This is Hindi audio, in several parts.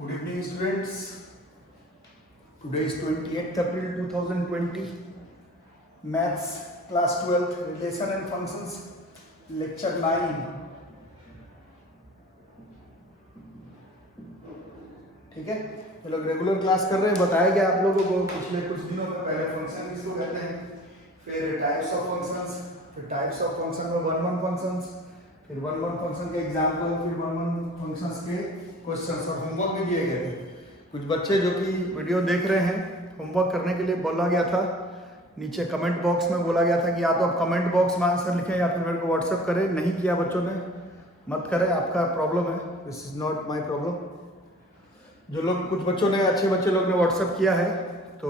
Good evening, students. Today is 28th April 2020. Maths class 12 relation and functions lecture 9. ठीक है, ये लोग रेगुलर क्लास कर रहे हैं. बताया गया आप लोगों को पिछले कुछ दिनों में. पहले फंक्शन किसको कहते हैं, फिर टाइप्स ऑफ फंक्शंस, फिर टाइप्स ऑफ फंक्शन में वन फंक्शंस, फिर वन फंक्शन के एग्जाम्पल, फिर वन फंक्शंस के क्वेश्चंस और होमवर्क भी दिए गए थे. कुछ बच्चे जो कि वीडियो देख रहे हैं, होमवर्क करने के लिए बोला गया था, नीचे कमेंट बॉक्स में बोला गया था कि या तो आप कमेंट बॉक्स में आंसर लिखें या फिर मेरे को व्हाट्सएप करें. नहीं किया बच्चों ने, मत करें, आपका प्रॉब्लम है, this is not my problem. जो लोग, कुछ बच्चों ने, अच्छे बच्चे लोग ने व्हाट्सएप किया है, तो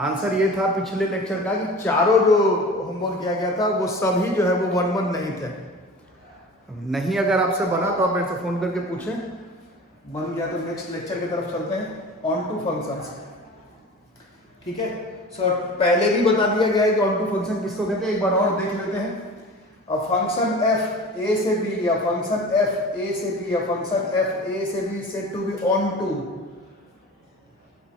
आंसर ये था पिछले लेक्चर का कि चारों जो होमवर्क दिया गया था वो सभी जो है वो वन नहीं थे. नहीं अगर आपसे बना तो आप मेरे से फ़ोन करके पूछें, बन गया तो नेक्स्ट लेक्चर की तरफ चलते हैं. ऑन टू फंक्शंस, ठीक है. सो पहले भी बता दिया गया है कि ऑन टू फंक्शन किसको कहते हैं. एक बार और देख लेते हैं. अ फंक्शन एफ ए से बी, या फंक्शन एफ ए से बी, या फंक्शन एफ ए से B said to be onto.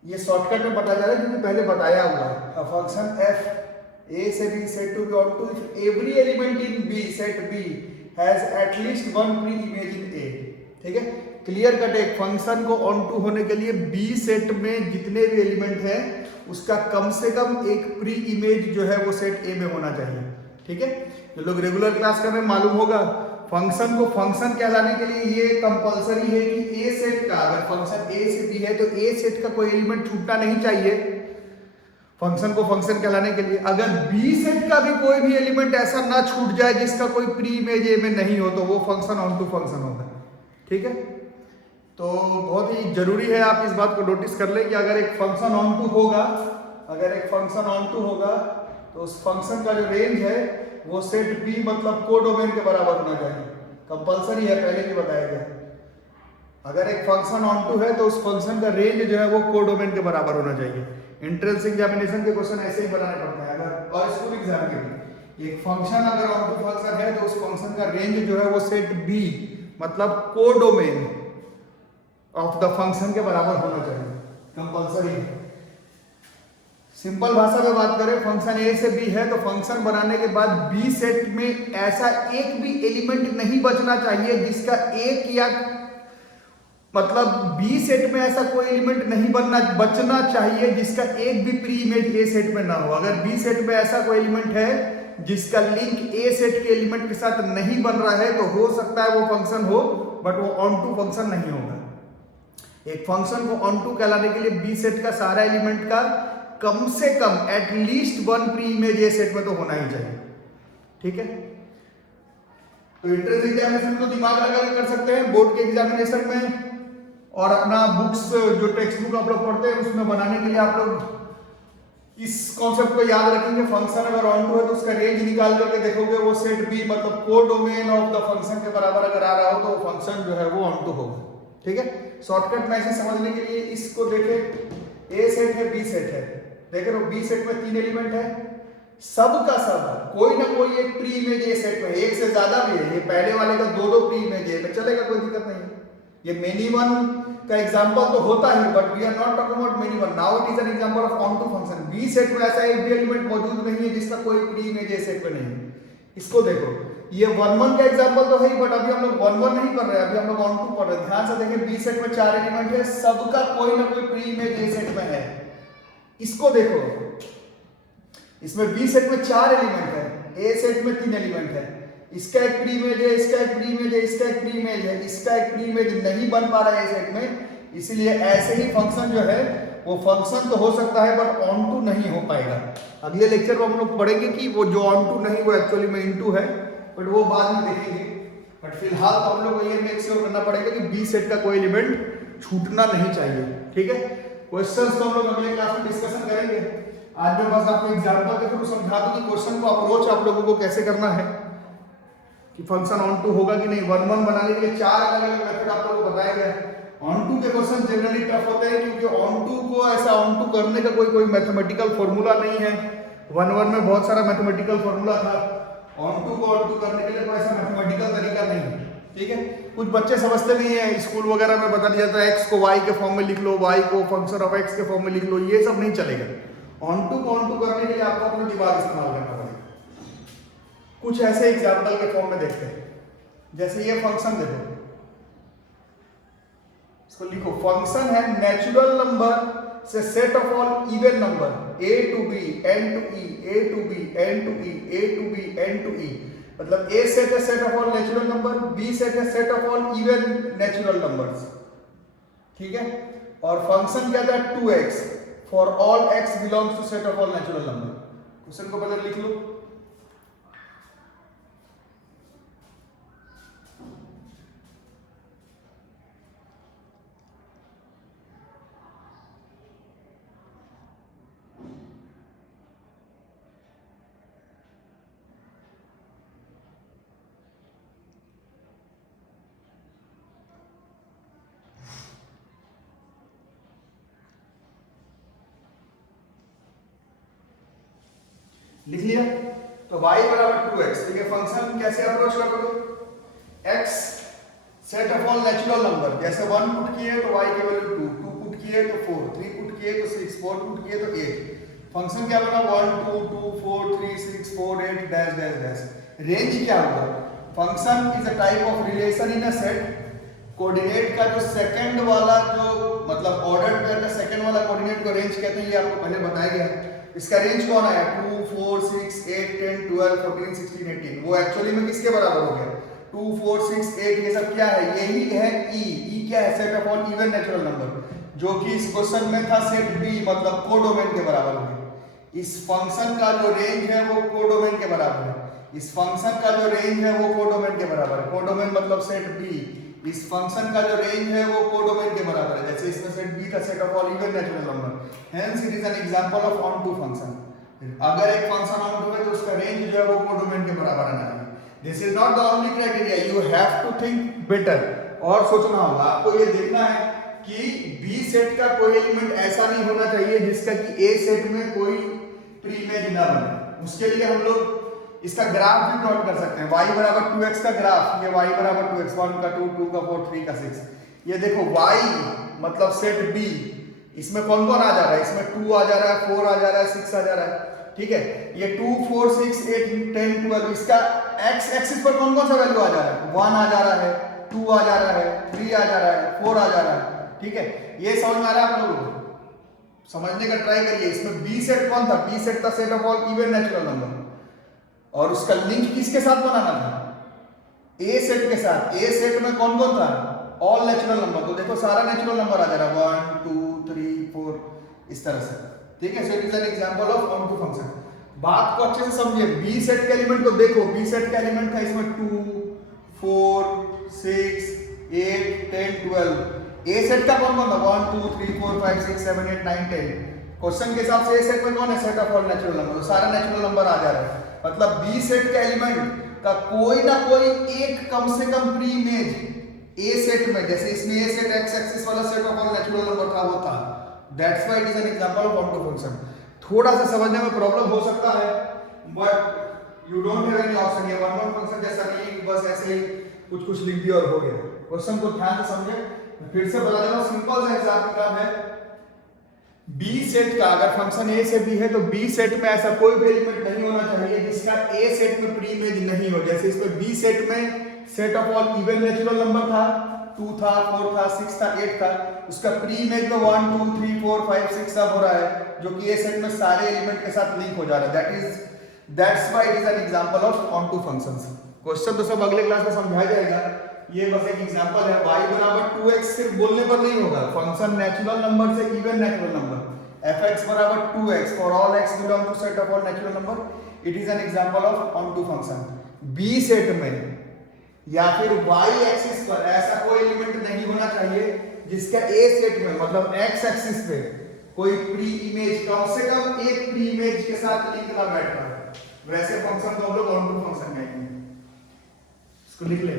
ये शॉर्टकट में बताया जा रहा है क्योंकि पहले बताया हुआ है. अ फंक्शन एफ ए से B said to be onto if every element in B set B has at least one pre image in A. ठीक है, क्लियर कट. एक फंक्शन को ऑन टू होने के लिए बी सेट में जितने भी एलिमेंट हैं उसका कम से कम एक प्री इमेज जो है वो सेट ए में होना चाहिए. ठीक है, जो लोग रेगुलर क्लास कर रहे हैं मालूम होगा, फंक्शन को फंक्शन कहलाने के लिए ये कंपलसरी है कि ए सेट का, अगर फंक्शन ए से बी है तो ए सेट का कोई एलिमेंट छूटना नहीं चाहिए फंक्शन को फंक्शन कहलाने के लिए. अगर बी सेट का भी कोई भी एलिमेंट ऐसा ना छूट जाए जिसका कोई प्री इमेज ए में नहीं हो तो वो फंक्शन ऑन टू फंक्शन होगा. ठीक है, तो बहुत ही जरूरी है आप इस बात को नोटिस कर लें कि अगर एक फंक्शन ऑन टू होगा, अगर एक फंक्शन ऑन टू होगा तो उस फंक्शन का जो रेंज है वो सेट बी मतलब कोडोमेन के बराबर होना चाहिए. कंपलसरी है, पहले भी बताया गया. अगर एक फंक्शन ऑन टू है तो उस फंक्शन का रेंज जो है वो कोडोमेन के बराबर होना चाहिए. एंट्रेंस एग्जामिनेशन के क्वेश्चन ऐसे ही बनाने पड़ते हैं. अगर और स्कूल एग्जाम के भी एक फंक्शन अगर ऑन टू फंक्शन है तो उस फंक्शन का रेंज जो है वो सेट बी मतलब कोडोमेन ऑफ द फंक्शन के बराबर होना चाहिए. कंपलसरी है. सिंपल भाषा में बात करें, फंक्शन ए से बी है तो फंक्शन बनाने के बाद बी सेट में ऐसा एक भी एलिमेंट नहीं बचना चाहिए जिसका एक या मतलब बी सेट में ऐसा कोई एलिमेंट नहीं बचना चाहिए जिसका एक भी प्री इमेज ए सेट में ना हो. अगर बी सेट में ऐसा कोई एलिमेंट है जिसका लिंक ए सेट के एलिमेंट के साथ नहीं बन रहा है तो हो सकता है वो फंक्शन हो बट वो ऑन टू फंक्शन नहीं होगा. एक फंक्शन को ऑन टू कहलाने के लिए बी सेट का सारा एलिमेंट का कम से कम at least one pre image A set में तो होना ही चाहिए. ठीक है, तो एंट्रेंस एग्जामिनेशन को दिमाग लगा के कर सकते हैं. बोर्ड के एग्जामिनेशन में और अपना बुक्स जो टेक्स्ट बुक आप लोग पढ़ते हैं उसमें बनाने के लिए आप लोग इस कॉन्सेप्ट को याद रखेंगे. फंक्शन अगर ऑन टू है तो उसका रेंज निकाल करके देखोगे वो सेट बी मतलब कोडोमेन ऑफ द फंक्शन के बराबर अगर आ रहा हो तो फंक्शन जो है वो ऑन टू होगा. ठीक है, शॉर्टकट मैसेज समझने के लिए इसको देखें. ए सेट है, बी सेट है, देख रहे हो. बी सेट में तीन एलिमेंट है, सब का सब कोई ना कोई एक प्री इमेज ए सेट में, एक से ज्यादा भी है. ये पहले वाले का दो प्री इमेज है, चलेगा, कोई दिक्कत नहीं है. ये मेनी वन का एग्जांपल तो होता है but we are not talking about many one. Now it is an example of onto function. B set में ऐसा एक भी एलिमेंट मौजूद नहीं है जिसका कोई प्री इमेज ए सेट में नहीं है. इसको देखो, ये वन का एग्जांपल तो है ही बट अभी हम लोग वन नहीं कर रहे हैं, अभी हम लोग ऑन टू पढ़ रहे हैं. ध्यान से देखें, बी सेट में चार एलिमेंट है, सबका कोई ना कोई प्री इमेज ए सेट में है. इसको देखो, इसमें बी सेट में चार एलिमेंट है, ए सेट में तीन एलिमेंट है. इसका एक प्री इमेज है, इसका एक प्री इमेज है, इसका एक प्री इमेज है, इसका एक प्री इमेज नहीं बन पा रहा है ए सेट में. इसलिए ऐसे ही फंक्शन जो है वो फंक्शन तो हो सकता है बट ऑन टू नहीं हो पाएगा. अगले लेक्चर में हम लोग पढ़ेंगे कि वो जो ऑन टू नहीं वो एक्चुअली में इनटू है, बट वो बाद में देखेंगे. बट फिलहाल तो हम लोग को ये मेक श्योर करना पड़ेगा कि बी सेट का कोई एलिमेंट छूटना नहीं चाहिए. ठीक है, क्वेश्चंस तो हम लोग अगले क्लास में डिस्कशन करेंगे. आज मैं बस आपको एग्जांपल के थ्रू समझा दूं कि क्वेश्चन को अप्रोच आप लोगों को कैसे करना है, कि फंक्शन ऑन टू होगा कि नहीं. वन बनाने के लिए चार अलग अलग मेथड आप लोगों को बताया गया है. ऑन टू के क्वेश्चन जनरली टफ होते हैं क्योंकि ऑन टू को ऐसा ऑन टू करने का कोई मैथमेटिकल फॉर्मूला नहीं है. वन में बहुत सारा मैथमेटिकल फॉर्मूला था. ऑन टू को ऑन टू करने के लिए कोई ऐसा मैथमेटिकल तरीका नहीं है. ठीक है, कुछ बच्चे समझते नहीं है, स्कूल वगैरह में बता दिया जाता है एक्स को वाई के फॉर्म में लिख लो, वाई को फंक्शन ऑफ एक्स के फॉर्म में लिख लो, ये सब नहीं चलेगा। ऑन टू करने के लिए आपको अपना दिमाग इस्तेमाल करना पड़ेगा। कुछ ऐसे एग्जाम्पल के फॉर्म में देखते हैं, जैसे ये फंक्शन देखो, इसको लिखो, फंक्शन है नेचुरल नंबर से set of all even number a to b n to e a to b n to e a to b n to e, मतलब a सेट है set of all natural number, b set है set of all even natural numbers, ठीक है। और फंक्शन क्या था 2x for all x belongs to set of all natural number. Question को पहले लिख लो, लिख लिया। तो y बराबर 2x, ठीक है। फंक्शन कैसे अप्रोच करोगे, x set of all natural number, जैसे 1 पुट किए तो y की वैल्यू 2, 2 पुट किए तो 4, 3 पुट किए तो 6, 4 पुट किए तो 8। फंक्शन क्या बना 1 2 2 4 3 6 4 8 डैश डैश डैश। रेंज क्या होगा, function is a type of relation in a set. Coordinate का जो सेकंड वाला जो मतलब ऑर्डर पेयर का सेकंड वाला कोऑर्डिनेट को रेंज कहते हैं, ये आपको पहले बताया गया। इसका रेंज कौन आया 2 4 6 8 10 12 14 16 18, वो एक्चुअली में किसके बराबर हो गया 2 4 6 8, ये सब क्या है, यही है ई क्या है, set of all even natural number, जो कि इस क्वेश्चन में था सेट बी, मतलब कोडोमेन के बराबर है। इस फंक्शन का जो रेंज है वो कोडोमेन के बराबर है, इस फंक्शन का जो रेंज है वो कोडोमेन के बराबर है। कोडोमेन मतलब सेट बी, इस फंक्शन का जो रेंज है वो कोडोमेन के बराबर है। जैसे इसमें सेट बी था set of all even natural number, hence it is an example of onto function. अगर एक फंक्शन ऑन टू है तो उसका रेंज जो है वो कोडोमेन के बराबर आना चाहिए। This is not the only criteria, you have to think better, और सोचना होगा आपको। ये देखना है कि बी सेट का कोई एलिमेंट ऐसा नहीं होना चाहिए जिसका कि ए सेट में कोई प्री इमेज ना बने। उसके लिए हम लोग इसका ग्राफ भी प्लॉट कर सकते हैं। y बराबर 2x का ग्राफ, ये y बराबर 2x, 1 का 2, 2 का 4, 3 का 6। ये देखो y मतलब सेट b, इसमें कौन कौन आ जा रहा है, इसमें 2 आ जा रहा है, 4 आ जा रहा है, 6 आ जा रहा है, ठीक है। ये 2 4 6 8 10 12, इसका x एक्सिस पर कौन कौन सा वैल्यू आ जा रहा है, 1 आ जा रहा है, 2 आ जा रहा है, 3 आ जा रहा है, 4 आ जा रहा है, ठीक है। ये समझ में आ रहा है आप लोगों को, समझने का ट्राई करिए। इसमें b सेट कौन था, b सेट था set of all even natural number, और उसका लिंक किसके साथ बनाना था, ए सेट के साथ। ए सेट में कौन कौन था, ऑल नेचुरल नंबर, तो देखो सारा नेचुरल नंबर आ जा रहा है 1 2 3 4 इस तरह से, ठीक है। So it is an example of onto function. बात को अच्छे से समझिए, बी सेट के एलिमेंट को देखो, बी सेट का एलिमेंट था इसमें 2 4 6 8 10 12। ए सेट का कौन कौन था 1 2 3 4 5 6 7 8 9 10। क्वेश्चन के हिसाब से ए सेट में कौन है, set of all natural number, तो सारा नेचुरल नंबर आ जा रहा है। मतलब बी सेट के एलिमेंट का कोई ना कोई एक कम से कम प्री इमेज ए सेट में, जैसे इसमें ए सेट एक्स एक्सिस वाला set of all natural number था, वो था। That's why it is an example of onto function. थोड़ा सा समझने में प्रॉब्लम हो सकता है, but you don't have any option. ये वन फंक्शन जैसा नहीं है कि बस ऐसे ही कुछ कुछ लिख दिया और हो गया। क्वेश्चन को ध्यान से समझे, फिर से बता देना, सिंपल सा हिसाब किताब है। बी सेट का अगर फंक्शन ए से बी है तो बी सेट में ऐसा कोई भी एलिमेंट नहीं होना चाहिए जिसका ए सेट में प्री इमेज नहीं हो। जैसे इसमें बी सेट में set of all even natural number था, 2 था 4 था 6 था 8 था, उसका प्री इमेज में 1 2 3 4 5 6 सब हो रहा है, जो कि ए सेट में सारे एलिमेंट के साथ लिंक हो जा रहा है। That's why it is an example of onto functions. Question तो सब अगले क्लास में समझाया जाएगा, ये बस एक एग्जांपल है। y बराबर 2x सिर्फ बोलने पर नहीं होगा, फंक्शन नेचुरल नंबर से इवन नेचुरल नंबर, fx बराबर 2x for all x belong to set of all natural number, it is an example of onto function. b set में या फिर y एक्सिस पर ऐसा कोई एलिमेंट नहीं होना चाहिए जिसका a सेट में मतलब x एक्सिस पे कोई प्री इमेज, कम से कम एक प्री इमेज के साथ लिंक ना बैठ रहा है, वैसे फंक्शन को हम लोग ऑन टू फंक्शन कहेंगे। इसको लिख ले।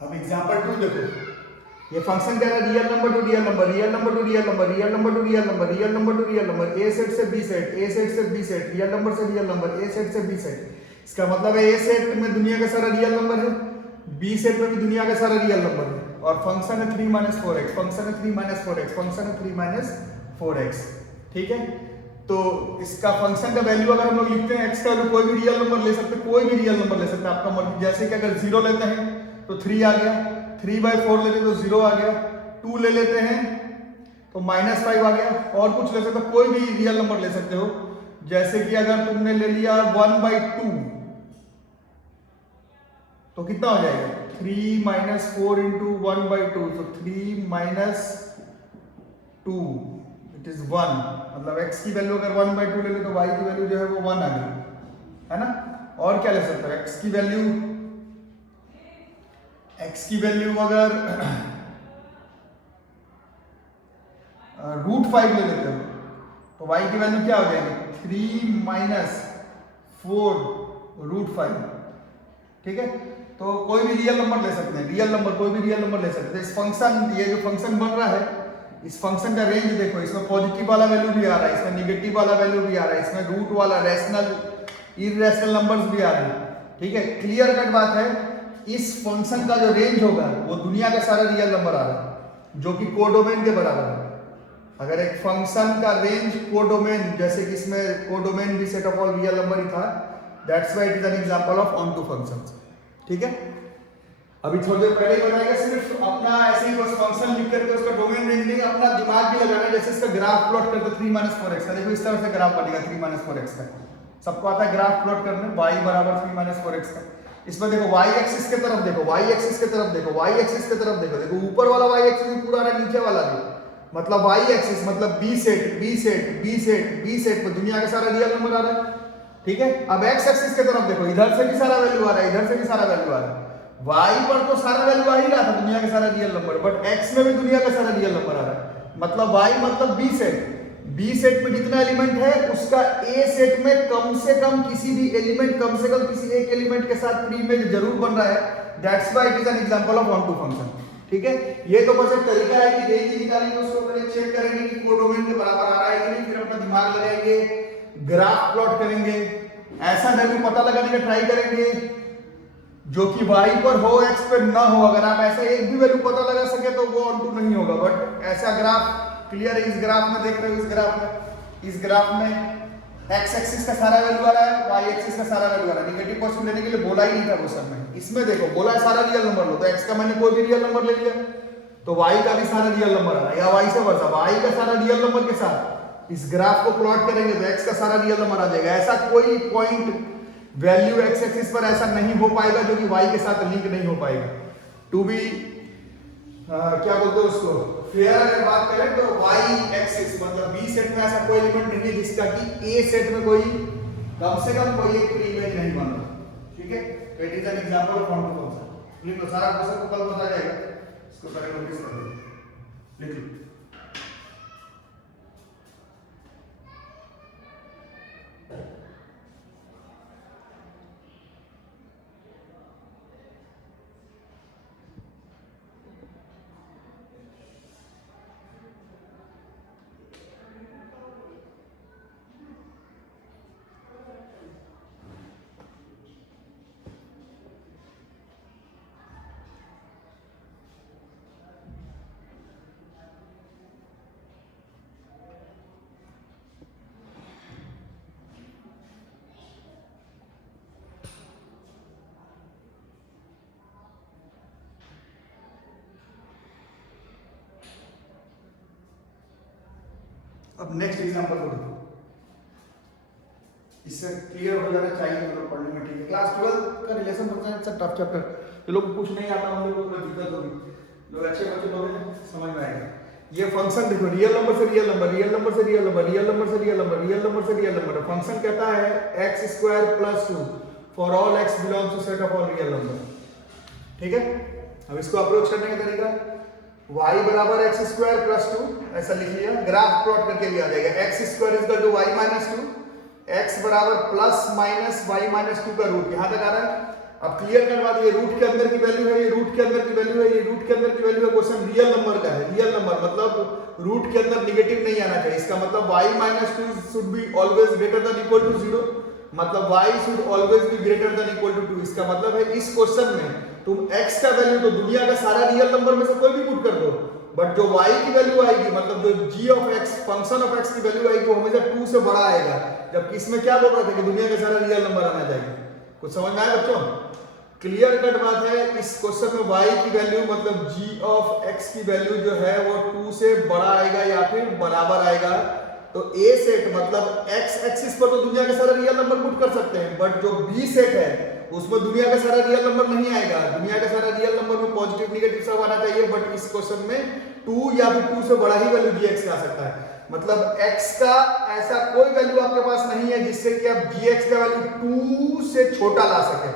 अब एग्जांपल 2 देखो, ये फंक्शन कह रहा है real number to real number, real number to real number, real number to real number, real number to real number, A set से बी सेट, ए सेट से बी सेट, रियल नंबर से रियल नंबर, ए सेट से बी सेट। इसका मतलब है ए सेट में दुनिया का सारा रियल नंबर है, बी सेट में भी दुनिया का सारा रियल नंबर है, और फंक्शन है 3 - 4x, फंक्शन है 3 - 4x, फंक्शन है 3 - 4x। ठीक है, तो इसका फंक्शन का वैल्यू अगर हम लोग लिखते हैं x का वैल्यू कोई भी रियल नंबर ले सकते हैं, कोई भी रियल नंबर ले सकते हैं आपका मर्जी। जैसे कि अगर 0 लेते हैं तो 3 आ गया, 3/4 लेते हैं तो 0 आ गया, 2 ले लेते हैं तो -5 आ गया, और कुछ ले सकते हो, कोई भी रियल नंबर ले सकते हो। जैसे कि अगर तुमने ले लिया 1/2 तो कितना हो जाएगा 3 - 4 × 1/2, तो 3 - 2 इट इज 1। मतलब x की वैल्यू अगर 1/2 ले ले तो y की वैल्यू जो है वो 1 आ गई, है ना। और क्या ले सकते हो, x की वैल्यू अगर √5 ले लेते हो तो y की वैल्यू क्या हो जाएगी 3 - 4 √5। ठीक है, तो कोई भी रियल नंबर ले सकते हैं, रियल नंबर कोई भी रियल नंबर ले सकते हैं। इस फंक्शन, ये जो फंक्शन बन रहा है, इस फंक्शन का रेंज देखो, इसमें पॉजिटिव वाला वैल्यू भी आ रहा है, इसमें निगेटिव वाला वैल्यू भी आ रहा है, इसमें रूट वाला, रैशनल, इररेशनल नंबर्स भी आ रहे हैं। ठीक है, क्लियर कट बात है। इस फंक्शन का जो रेंज होगा वो दुनिया का सारा रियल नंबर आ रहा है, जो कि कोडोमेन के बराबर है। अगर एक फंक्शन का रेंज कोडोमेन, जैसे कि इसमें कोडोमेन भी set of all real number ही था, that's why it is an example of onto functions. ठीक है, अभी थोड़ी देर पहले ही बताएगा, सिर्फ अपना ऐसे ही बस फंक्शन लिख करके उसका डोमेन रेंज नहीं, अपना दिमाग भी लगाना है। जैसे इसका ग्राफ प्लॉट करते 3 - 4x का, देखो इस तरह से ग्राफ बनेगा 3 - 4x का। सबको आता है ग्राफ प्लॉट करने, y = 3 - 4x का। इसमें देखो y एक्सिस की तरफ देखो, y एक्सिस की तरफ देखो, y एक्सिस की तरफ देखो, देखो ऊपर वाला y एक्सिस भी पूरा आ रहा है, नीचे वाला भी, मतलब y एक्सिस मतलब b set, b set, b set, b set में दुनिया का सारा रियल नंबर आ रहा है। ठीक है, अब x एक्सिस की तरफ देखो, इधर से भी सारा वैल्यू आ रहा है, इधर से भी सारा वैल्यू आ रहा है। y पर तो सारा वैल्यू आ ही रहा था, दुनिया का सारा रियल नंबर, बट x में भी दुनिया का सारा रियल नंबर आ रहा है। मतलब y मतलब b सेट, b सेट में जितना एलिमेंट है उसका a सेट में कम से कम किसी भी एलिमेंट, कम से कम किसी एक एलिमेंट के साथ प्री इमेज जरूर बन रहा है। That's why it is an example of onto function. ठीक है, ये तो बस एक तरीका है कि रेंज निकालेंगे, उसको पहले चेक करेंगे कि कोडोमेन के बराबर आ रहा है कि नहीं, फिर अपना दिमाग लगाएंगे, ग्राफ प्लॉट करेंगे, ऐसा वैल्यू पता लगाने का ट्राई करेंगे जो कि y पर हो, x पर ना हो। अगर आप ऐसा एक भी वैल्यू पता लगा सके तो वो ऑन टू नहीं होगा, बट ऐसा ग्राफ क्लियर है। इस ग्राफ में देख रहे हो, इस ग्राफ में x एक्सिस का सारा वैल्यू आ रहा है, y एक्सिस का सारा वैल्यू आ रहा है। नेगेटिव पर्सन लेने के लिए बोला ही नहीं था क्वेश्चन में, इसमें देखो बोला है सारा रियल नंबर लो, तो x का मैंने कोई भी रियल नंबर ले लिया तो y का भी सारा रियल नंबर आ रहा है, या y से वर्सा, y का सारा रियल नंबर के साथ इस ग्राफ को प्लॉट करेंगे तो x का सारा रियल नंबर आ जाएगा। ऐसा कोई पॉइंट वैल्यू x एक्सिस पर ऐसा नहीं हो पाएगा जो कि y के साथ लिंक नहीं हो पाएगा। टू बी क्या बोलते हैं उसको, फेयर अगर बात करें तो y एक्सिस मतलब b सेट में ऐसा कोई एलिमेंट नहीं है जिसका कि a सेट में कोई कम से कम कोई एक प्री इमेज नहीं बन रहा। ठीक है, तो it is an example of onto function. लिख लो, सारा क्वेश्चन को कल बता जाएगा, इसको पहले नोटिस कर लो, लिख लो। अब नेक्स्ट एग्जांपल को देखो, इससे क्लियर हो जाना चाहिए मतलब पढ़ने में। ठीक है, क्लास 12 का relation function it's a tough chapter, जो लोग को कुछ नहीं आता उन लोगों को दिक्कत होगी, लोग अच्छे बच्चे लोग हैं समझ में आएगा। ये फंक्शन देखो, रियल नंबर से रियल नंबर, रियल नंबर से रियल नंबर, रियल नंबर से रियल नंबर, रियल नंबर से रियल नंबर। फंक्शन कहता है x² + 2 for all x belongs to set of all real number. ठीक है, अब इसको अप्रोच करने का तरीका y = x² + 2 ऐसा लिख लिया, ग्राफ प्लॉट करके भी आ जाएगा। x² = y - 2, x = +- y - 2 का रूट, यहां तक आ रहा है। अब क्लियर कर बात, ये रूट के अंदर की वैल्यू है, ये रूट के अंदर की वैल्यू है, ये रूट के अंदर की वैल्यू है। क्वेश्चन रियल नंबर का है, रियल नंबर मतलब रूट के अंदर निगेटिव नहीं आना चाहिए। इसका मतलब y minus 2 should be always greater than equal to 0, मतलब y should always be greater than equal to 2। इसका मतलब है इस क्वेश्चन में तुम x का वैल्यू तो दुनिया का सारा रियल नंबर में से कोई भी पुट कर दो, बट जो y की वैल्यू आएगी, मतलब जो g of x function of x की वैल्यू आएगी, वो हमेशा 2 से बड़ा आएगा। जबकि इसमें क्या बोल रहा था कि दुनिया का सारा रियल नंबर आना चाहिए। कुछ समझ में आया बच्चों? क्लियर कट बात है। इस क्वेश्चन में y की वैल्यू मतलब g ऑफ x की वैल्यू जो है वो 2 से बड़ा आएगा या फिर बराबर आएगा। तो a सेट मतलब x एक्सिस पर तो दुनिया का सारा रियल नंबर पुट कर सकते हैं, बट जो b सेट है उसमें दुनिया का सारा रियल नंबर नहीं आएगा। दुनिया का सारा रियल नंबर में पॉजिटिव निगेटिव सब आना चाहिए, बट इस क्वेश्चन में 2 या फिर 2 से बड़ा ही वैल्यू gx का आ सकता है। मतलब x का ऐसा कोई वैल्यू आपके पास नहीं है जिससे कि आप gx का वैल्यू 2 से छोटा ला सके,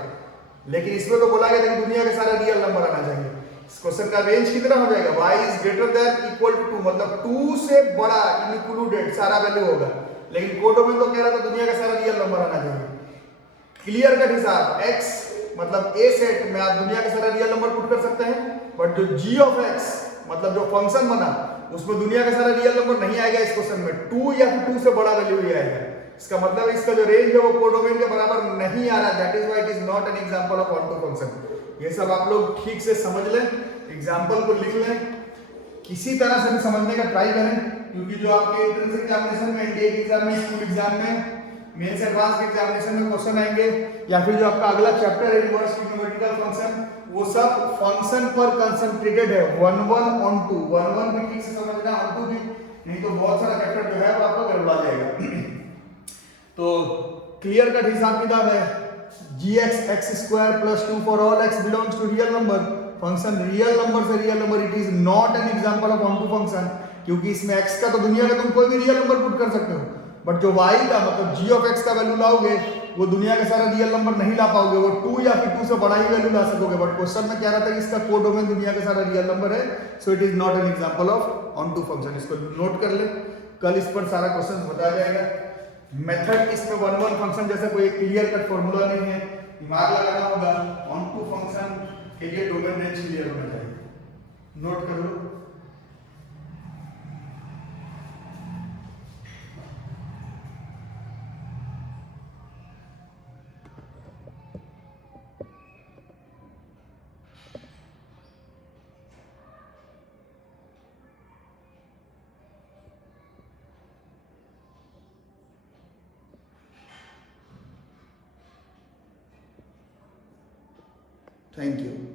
लेकिन इसमें तो बोला गया था कि दुनिया का सारा रियल नंबर आना चाहिए। इस क्वेश्चन का रेंज कितना हो जाएगा? y is greater than equal to 2, मतलब 2 से बड़ा इंक्लूडेड सारा वैल्यू होगा, लेकिन कोडोमेन तो कह रहा था दुनिया का सारा रियल नंबर आना चाहिए। क्लियर कट हिसाब, x मतलब a सेट में आप दुनिया का सारा रियल नंबर पुट कर सकते हैं, बट जो g ऑफ x मतलब जो फंक्शन बना उसमें दुनिया का सारा रियल नंबर नहीं आएगा। इस क्वेश्चन में 2 या फिर 2 से बड़ा वैल्यू ही आएगा। इसका मतलब इसका जो रेंज है वो कोडोमेन के बराबर नहीं आ रहा, that is why it is not an example of onto function. ये सब आप लोग ठीक से समझ लें, एग्जांपल को लिख लें, किसी तरह से भी समझने का ट्राई करें, क्योंकि जो आपके एंट्रेंस एग्जामिनेशन में, एनडीए के एग्जाम में, स्कूल एग्जाम में, मेंस एडवांस के एग्जामिनेशन में क्वेश्चन आएंगे, या फिर जो आपका अगला चैप्टर है इनवर्स ट्रिग्नोमेट्रिकल फंक्शन, वो सब फंक्शन पर कंसंट्रेटेड है। 1 1 ऑन 2, 1 1 भी ठीक से समझना, ऑन 2 भी, नहीं तो बहुत सारा चैप्टर जो है वो आपको गड़बड़ा जाएगा। तो क्लियर कट हिसाब किताब है, gx x square plus 2 for all x belongs to real number. Function real number से real number, it is not an example of onto function, क्योंकि इसमें x का तो दुनिया का तुम कोई भी रियल नंबर पुट कर सकते हो, बट जो y का मतलब g ऑफ x का वैल्यू लाओगे वो दुनिया का सारा रियल नंबर नहीं ला पाओगे, वो 2 या फिर 2 से बड़ा ही वैल्यू ला सकोगे। बट क्वेश्चन में क्या रहा था कि इसका कोडोमेन दुनिया का सारा रियल नंबर है, so it is not an example of onto function. इसको नोट कर ले, कल इस पर सारा क्वेश्चन बताया जाएगा। मेथड इसमें 1 1 फंक्शन जैसा कोई क्लियर कट फॉर्मूला नहीं है, दिमाग लगाना होगा। ऑन टू फंक्शन के लिए डोमेन रेंज क्लियर होना चाहिए, नोट कर लो। Thank you.